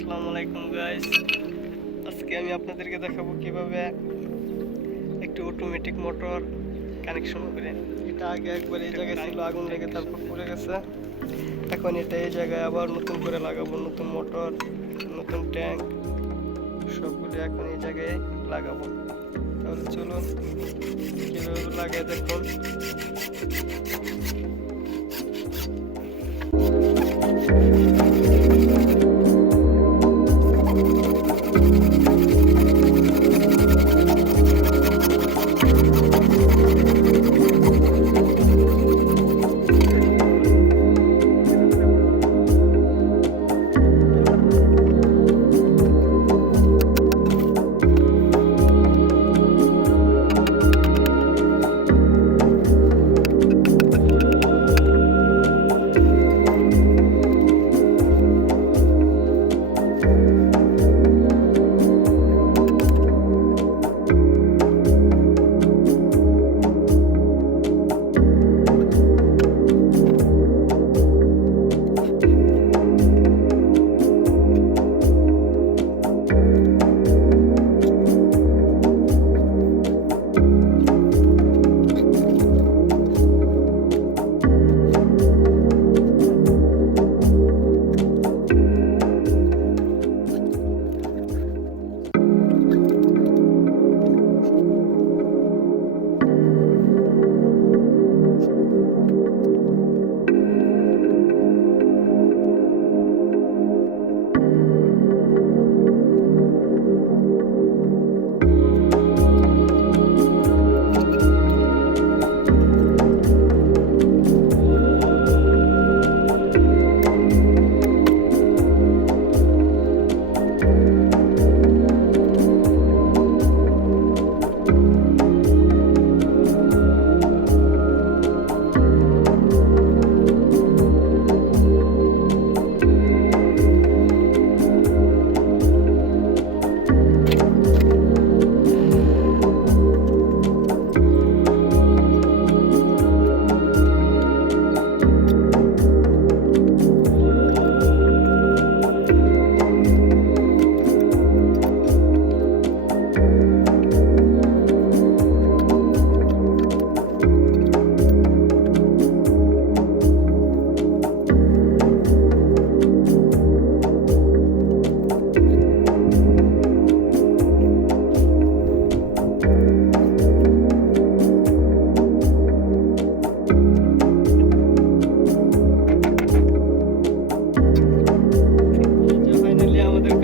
আসসালামু আলাইকুম গাইস, আজকে আমি আপনাদেরকে দেখাবো কিভাবে একটি অটোমেটিক মোটর কানেকশন করে। এটা আগে একবার এই জায়গায় ছিল, আগুন লেগে তারপর পুড়ে গেছে। এখন এটা এই জায়গায় আবার নতুন করে লাগাবো, নতুন মোটর, নতুন ট্যাঙ্ক সবগুলো এখন এই জায়গায় লাগাবো। তাহলে চলুন কিভাবে লাগাই দেখুন।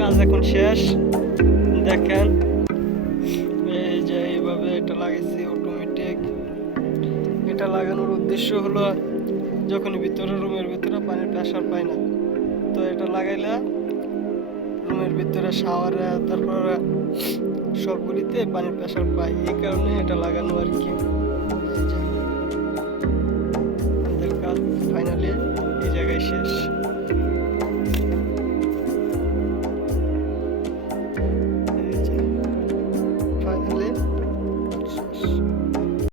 কাজ এখন শেষ, দেখেন এই যে এইভাবে এটা লাগাইছি অটোমেটিক। এটা লাগানোর উদ্দেশ্য হলো যখন রুমের ভিতরে পানির প্রেসার পায় না, তো এটা লাগাইলে রুমের ভিতরে শাওয়ারে তারপর সবগুলিতে পানির প্রেসার পায়, এই কারণে এটা লাগানো আর কি। আমাদের কাজ ফাইনালি এই জায়গায় শেষ।